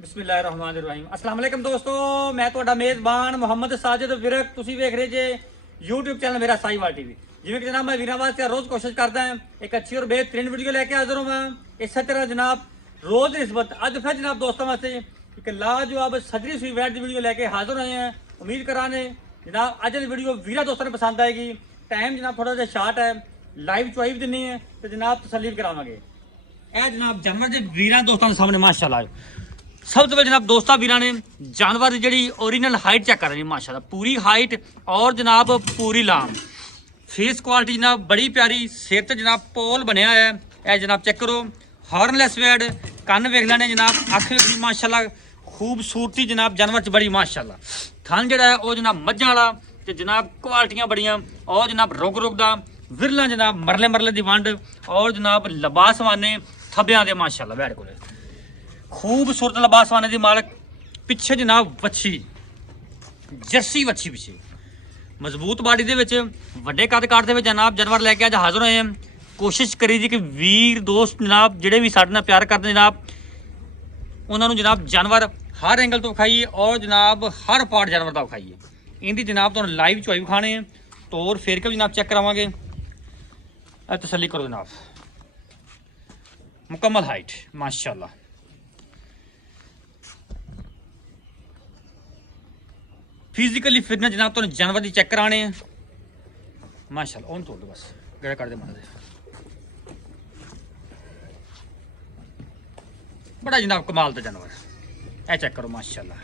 ਬਿਸਮਿਲ੍ਲਾਹਿਰਰਹਿਮਾਨਿਰਰਹੀਮ। अस्सलाम वालेकुम दोस्तों, मैं ਤੁਹਾਡਾ ਮੇਜ਼ਬਾਨ ਮੁਹੰਮਦ ਸਾਜਿਦ ਵਿਰਕ। ਤੁਸੀਂ ਵੇਖ ਰਹੇ ਜੇ YouTube ਚੈਨਲ ਮੇਰਾ ਸਾਈਵਾਲ ਟੀਵੀ। ਜਿਵੇਂ ਕਿ ਜਨਾਬ ਮੈਂ ਵੀਰਾਂ ਵਾਸਤੇ ਰੋਜ਼ ਕੋਸ਼ਿਸ਼ ਕਰਦਾ ਹਾਂ ਇੱਕ ਅੱਛੀ ਔਰ बेहतरीन ਵੀਡੀਓ ਲੈ ਕੇ ਹਾਜ਼ਰ ਹਾਂ। ਇਸੇ ਤਰ੍ਹਾਂ ਜਨਾਬ ਰੋਜ਼ ਦੀ ਨਿਸਬਤ ਅੱਜ ਫਿਰ ਜਨਾਬ ਦੋਸਤਾਂ ਵਾਸਤੇ ਇੱਕ ਲਾਜਵਾਬ ਸਜਰੀ ਸੂਈ ਵੈਟ ਦੀ ਵੀਡੀਓ ਲੈ ਕੇ ਹਾਜ਼ਰ ਹੋਏ ਹਾਂ। ਉਮੀਦ ਕਰਾਂਗੇ ਜਨਾਬ ਅੱਜ ਦੀ ਵੀਡੀਓ ਵੀਰਾਂ ਦੋਸਤਾਂ ਨੂੰ ਪਸੰਦ ਆਏਗੀ। ਟਾਈਮ ਜਨਾਬ ਥੋੜਾ ਜਿਹਾ ਸ਼ਾਰਟ ਹੈ, ਲਾਈਵ ਚੁਆਈ ਵੀ ਦਿੰਨੀ ਹੈ ਤੇ ਜਨਾਬ ਤਸੱਲੀ ਵੀ ਕਰਾਵਾਂਗੇ। ਇਹ ਜਨਾਬ ਜਾਨਵਰ ਦੇ ਵੀਰਾਂ ਦੋਸਤਾਂ ਦੇ ਸਾਹਮਣੇ ਮਾਸ਼ਾਅੱਲਾ सब तो पहले जनाब दोस्तों वीर ने जानवर की जी ओरिजिनल हाइट चेक कर रहे हैं माशाल्लाह पूरी हाइट और जनाब पूरी लाम फेस क्वालिटी जनाब बड़ी प्यारी सिर तो जनाब पोल बनया है। यह जनाब चेक करो हॉर्नलैस वैड कन वेख लेने जनाब अख वेखनी माशाल्लाह खूबसूरती जनाब जानवर च बड़ी माशाल्लाह थन जड़ा है वो जनाब मझां वाला ते जनाब क्वालिटियां बड़ियां और जनाब रुग रुग दा विरला जनाब मरले मरले दी वंड और जनाब लबासवाने थब्बियां दे माशाल्लाह वैड कोले खूबसूरत लबासवाने की मालक पिछे जनाब वच्छी जर्सी वच्छी पिछे मजबूत बाडी दे विच वड्डे कद काठ दे विच जनाब जानवर लैके अज हाज़र होए हैं। कोशिश करी जी कि वीर दोस्त जनाब जिहड़े भी साडे नाल प्यार करदे जनाब उन्होंने जनाब जानवर हर एंगल तो विखाईए और जनाब हर पार्ट जानवर का विखाईए। इनकी जनाब तुहानूं लाइव चुआई विखाने तौर फेर के जनाब चेक करावांगे। तसल्ली करो जनाब मुकम्मल हाइट माशाल्लाह फिजिकली फिटनेस जनाब तो जानवर की चेक कराने माशाल्लाह ओन तोड़ दो बस गड़ा कर दे मार दे बड़ा जनाब कमाल का जानवर है चेक करो माशाल्लाह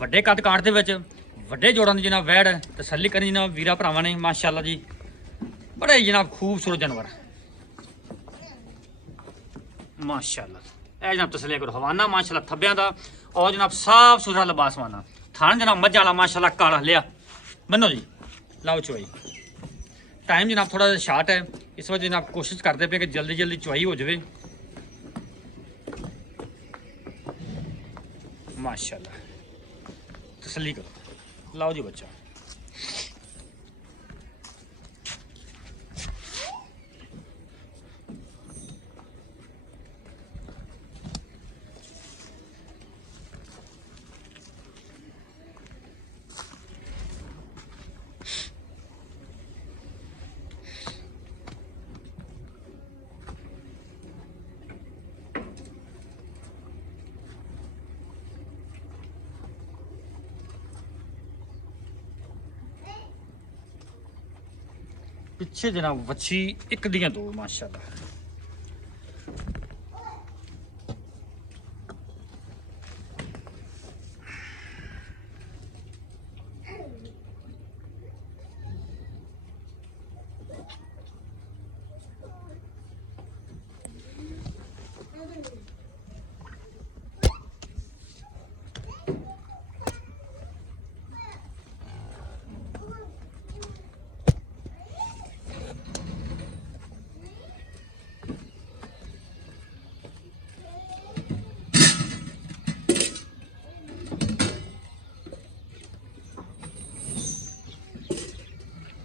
वड्डे कद काठ दे विच वड्डे जोड़ां दी जनाब वैड़ तसल्ली करनी जनाब वीरा भरावां ने माशाल्लाह जी बड़ा ही जनाब खूबसूरत जानवर माशाल्लाह ए जनाब तसल्ली करो हवाना माशाल्लाह थब्बियां दा और जनाब साफ सुथरा लबासवाना थान जनाब मझ वाला माशाल्लाह काला लिया बनो जी लाओ चुआई। टाइम जनाब थोड़ा सा शार्ट है इस वजह जनाब कोशिश करते पे कि जल्दी जल्दी चुआई हो जाए माशाल्लाह तसल्ली करो लाओ जी बच्चा। पिछे जनाब वच्छी एक दियां दो माशाल्लाह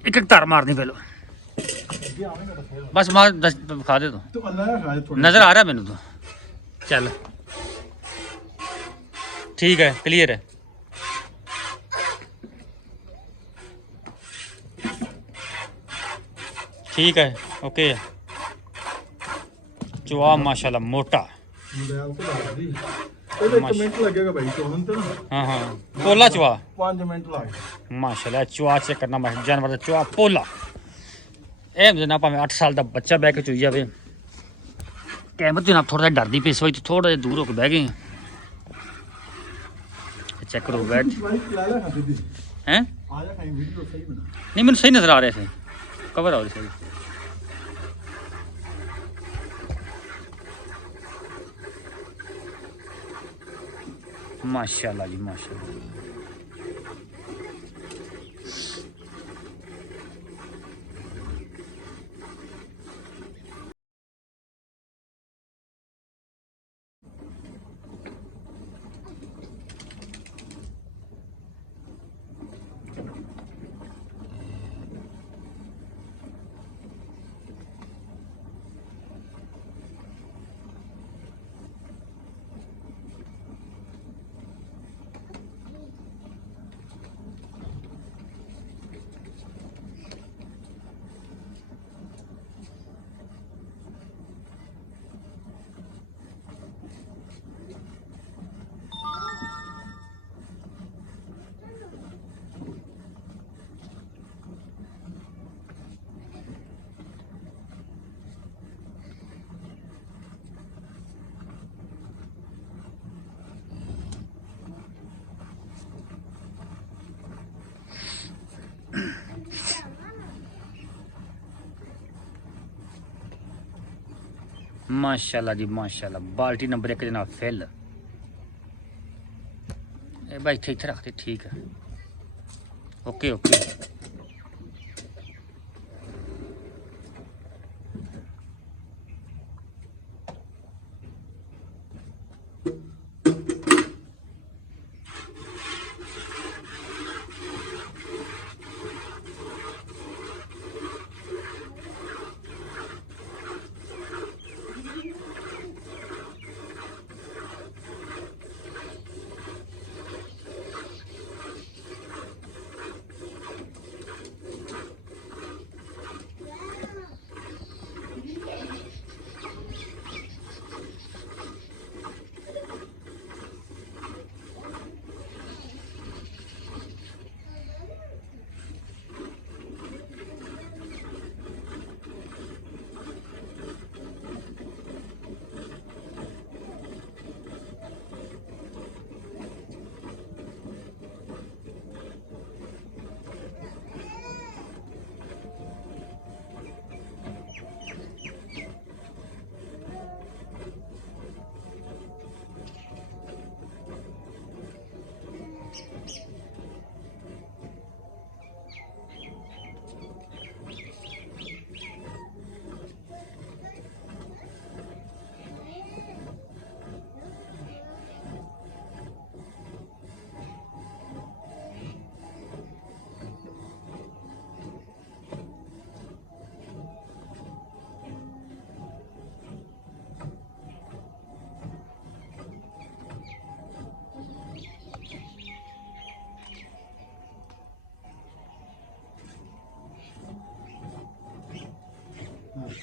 एक एक तार मारनी पहलो बस मार खा दे तो नजर आ रहा है मैनू तो चल ठीक है क्लियर है। ठीक है ओके चुआ माशाल्लाह मोटा हाँ हाँ पोला चुआ 5 मिनट लग माशाल्लाह चुआ चेक करना जानवर का चुआ पोला ए जनाब भावें 8 साल का बच्चा बह के चुई जाए कैमरे जनाब थोड़ा जिहा डरदी पई सोच थोड़ा जिहा दूर होकर बह गए चेक करो बैठ हैं नहीं मैंने सही नजर आ रहे थे कवर आ रही सही माशाल्लाह जी माशाल्लाह। माशाल्लाह जी माशाल्लाह। बाल्टी नंबर 1 जनाब फिल। ए भाई इत्थे रख दे, ठीक है। Okay okay.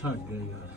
थक गए यार।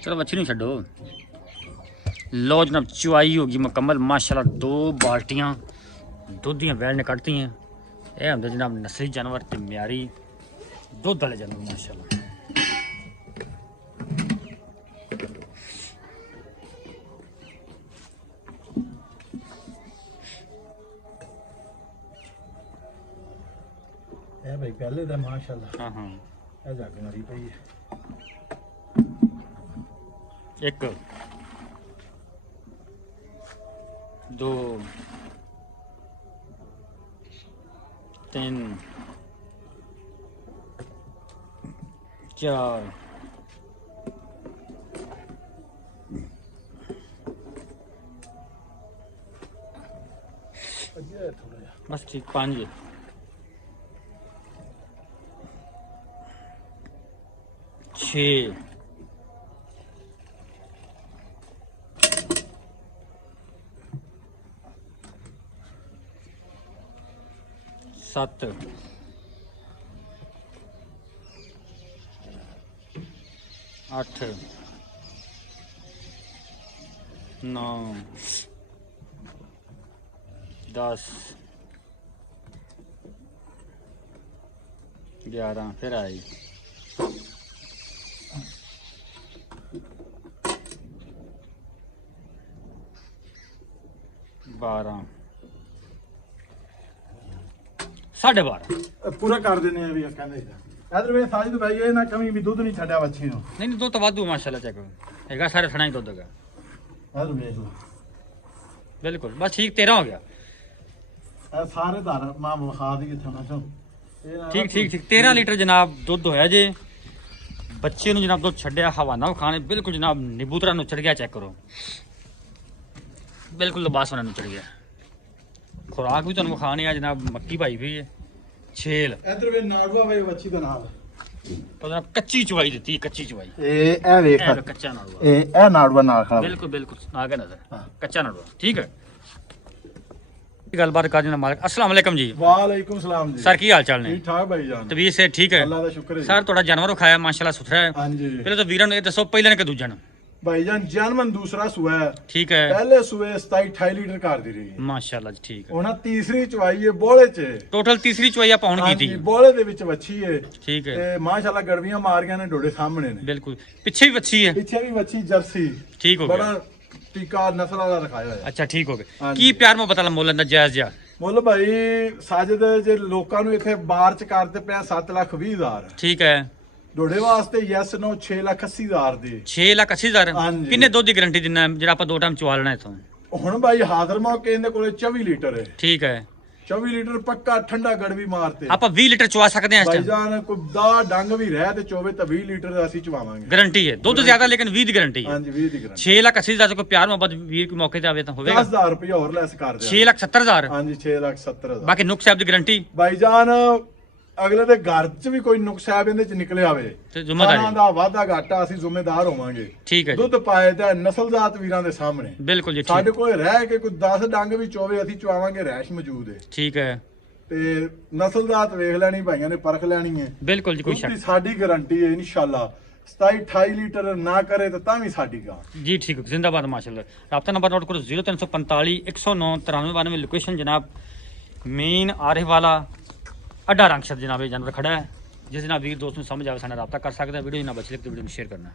चलो बच्ची नहीं छो। लो जनाब चुआई होगी मुकम्मल माशाल्लाह। 2 बाल्टियाँ दुध दियां बैल ने कटती हैं। यह होंगे जनाब नस्ली जानवर ते म्यारी दुध वाले जानवर माशाल्लाह। ए भाई पहले तो माशाल्लाह। हाँ हाँ। ए जग मारी पई है। 1 2 3 4 अजे थोड़ा जा बस ठीक 5 6 7 8 9 10 11 फिर आई 12 12.5 पूरा कर देने भी कहंदे इधर वे साजिद भाई ये ना कमी भी दूध नहीं छड्या बच्ची नु नहीं नहीं दुध तो वाधू माशाल्लाह चेक हैगा सारे थणा ही दुध हैगा इधर देख लो बिल्कुल बस ठीक 13 हो गया ए सारे धार मां विखा दी थना चो ठीक ठीक ठीक 13 लीटर जनाब दुध होया जे बच्चे नु जनाब दुध छड्या हवाना खाने बिल्कुल जनाब निबूतरा नु चढ़ गया चेक करो बिल्कुल लिबास होने नु चढ़ गया खुराक भी ਤੁਹਾਨੂੰ ਖਾਣੀ ਆ ਜਨਾਬ ਮੱਕੀ ਭਾਈ ਵੀ ਹੈ ਛੇਲ ਇਧਰ ਵੇ ਨਾੜੂਆ ਵੇ ਵੱਛੀ ਦੇ ਨਾਲ ਉਹਦਾ ਕੱਚੀ ਚਵਾਈ ਦਿੱਤੀ ਕੱਚੀ ਚਵਾਈ ਇਹ ਵੇਖ ਇਹ ਕੱਚਾ ਨਾੜੂਆ ਇਹ ਨਾੜੂਆ ਨਾਲ ਖੜਾ ਬਿਲਕੁਲ ਬਿਲकुल ਆ ਗਿਆ ਨਜ਼ਰ ਕੱਚਾ ਨਾੜੂਆ ਠੀਕ ਹੈ ਗੱਲਬਾਤ ਕਰ ਜਨਾ ਮਾਲਕ अस्सलाम वालेकुम जी वालेकुम सलाम जी सर की हाल चाल ने ठीक ठाक भाई जान तबीयत से ठीक है अल्लाह ਦਾ ਸ਼ੁਕਰ ਹੈ सर थोड़ा जानवर खाया माशाल्लाह सुथरा है ਹਾਂਜੀ पहले तो वीरन ये दसो पहले ने के दूजा ने ਭਾਈਜਾਨ ਜਨਮਨ ਦੂਸਰਾ ਸੂਆ ਹੈ ठीक है ਪਹਿਲੇ ਸੂਏ 27 28 ਲੀਟਰ ਕਰਦੀ ਰਹੀ ਹੈ माशाल्लाह जी ठीक है ਉਹਨਾਂ ਤੀਸਰੀ ਚਵਾਈ ਹੈ ਬੋਲੇ ਚ टोटल तीसरी चुवाई आप की थी ਹਾਂਜੀ ਬੋਲੇ ਦੇ ਵਿੱਚ ਵੱਛੀ ਹੈ ठीक है ਤੇ ਮਾਸ਼ਾਅੱਲਾ ਗੜਵੀਆਂ ਮਾਰੀਆਂ ਨੇ ਡੋਡੇ ਸਾਹਮਣੇ ਨੇ बिल्कुल पीछे भी अच्छी है ਪਿੱਛੇ ਵੀ ਵੱਛੀ ਜਰਸੀ ठीक हो गया ਬੜਾ ਟੀਕਾ ਨਸਲ ਵਾਲਾ ਰਖਾਇਆ ਹੋਇਆ अच्छा ठीक हो गया हाँ की जी। प्यार मोहब्बत वाला मोल अंदर जायज जा ਮੁੱਲ ਭਾਈ ਸਾਜਦ ਜੇ ਲੋਕਾਂ ਨੂੰ ਇੱਥੇ ਬਾਹਰ ਚ ਕਰਦੇ ਪਿਆ 7,20,000 ठीक है ਡੋਡੇ ਵਾਸਤੇ ਯੈਸ ਨੋ 6,80,000 ਦੀ 6,80,000 हाँ जी। किन्ने दुध की गारंटी देना है ਜਿਹੜਾ ਆਪਾਂ ਦੋ ਟਾਈਮ ਚਵਾ ਲੈਣਾ ਇਥੋਂ ਹੁਣ ਭਾਈ ਹਾਜ਼ਰ ਮੌਕੇ ਇਹਦੇ ਕੋਲੇ 24 ਲੀਟਰ ਹੈ ਠੀਕ ਹੈ 24 ਲੀਟਰ ਪੱਕਾ ਠੰਡਾ ਗੜਵੀ ਮਾਰਤੇ ਆਪਾਂ 20 ਲੀਟਰ ਚਵਾ ਸਕਦੇ ਹਾਂ ਇਸ ਟਾਈਮ ਭਾਈਜਾਨ ਕੋਈ ਦਾ ਡੰਗ ਵੀ ਰਹਿ ਤੇ ਚੋਵੇ ਤਾਂ 20 ਲੀਟਰ ਅਸੀਂ ਚਵਾਵਾਂਗੇ गारंटी है दुध ज्यादा लेकिन 20 की गारंटी है ਹਾਂਜੀ 20 ਦੀ ਗਰੰਟੀ 6,80,000 ਕੋਈ ਪਿਆਰ ਮੁਹੱਬਤ ਵੀਰ ਕੋਈ ਮੌਕੇ ਤੇ ਆਵੇ ਤਾਂ ਹੋਵੇਗਾ 10,000 ਰੁਪਏ ਹੋਰ ਲੈਸ ਕਰ ਦਿਆਂ 6,70,000 ਹਾਂਜੀ 6,70,000 ਬਾਕੀ ਨੁਕਸ ਸਾਹਿਬ ਦੀ ਗਾਰੰਟੀ ਭਾਈਜਾਨ ਅਗਲੇ ਦੇ ਘਰ 'ਚ ਵੀ ਕੋਈ ਨੁਕਸਾਨ ਇਹਦੇ 'ਚ ਨਿਕਲਿਆ ਹੋਵੇ ਤੇ ਜ਼ਿੰਮੇਵਾਰੀ ਖਾਣਾ ਦਾ ਵਾਧਾ ਘਾਟਾ ਅਸੀਂ ਜ਼ਿੰਮੇਦਾਰ ਹੋਵਾਂਗੇ ਠੀਕ ਹੈ ਜੀ ਦੁੱਧ ਪਾਏ ਦਾ ਨਸਲਜ਼ਾਤ ਵੀਰਾਂ ਦੇ ਸਾਹਮਣੇ ਬਿਲਕੁਲ ਜੀ ਸਾਡੇ ਠੀਕ ਕੋਲ ਰਹਿ ਕੇ ਕੋਈ 10 ਡੰਗ ਵੀ ਚੋਵੇ ਅਸੀਂ ਚਵਾਵਾਂਗੇ ਰੈਸ਼ ਮੌਜੂਦ ਹੈ ਠੀਕ ਹੈ ਤੇ ਨਸਲਜ਼ਾਤ ਵੇਖ ਲੈਣੀ ਭਾਈਆਂ ਨੇ ਪਰਖ ਲੈਣੀ ਹੈ ਬਿਲਕੁਲ ਜੀ ਕੋਈ ਦੁੱਧ ਦੀ ਸ਼ੱਕ ਸਾਡੀ ਗਾਰੰਟੀ ਹੈ ਇਨਸ਼ਾਅੱਲਾ 27 28 ਲੀਟਰ ਨਾ ਕਰੇ ਤਾਂ ਵੀ ਸਾਡੀ ਗਾ जी ठीक है जिंदाबाद माशाल्लाह रब्ता नंबर नोट करो 0345 109 9392 लोकेशन जनाब मेन आरिफ वाला अड्डा रंगशत जनाब ये जानवर खड़ा है जिस जनाब वीर दोस्त ਨੂੰ ਸਮਝ ਆਵੇ ਸਾਡੇ ਨਾਲ ਰਾਬਤਾ ਕਰ ਸਕਦਾ ਵੀਡੀਓ ਨਾ ਬਚਲੇ ਤੇ ਵੀਡੀਓ ਨੂੰ ਸ਼ੇਅਰ ਕਰਨਾ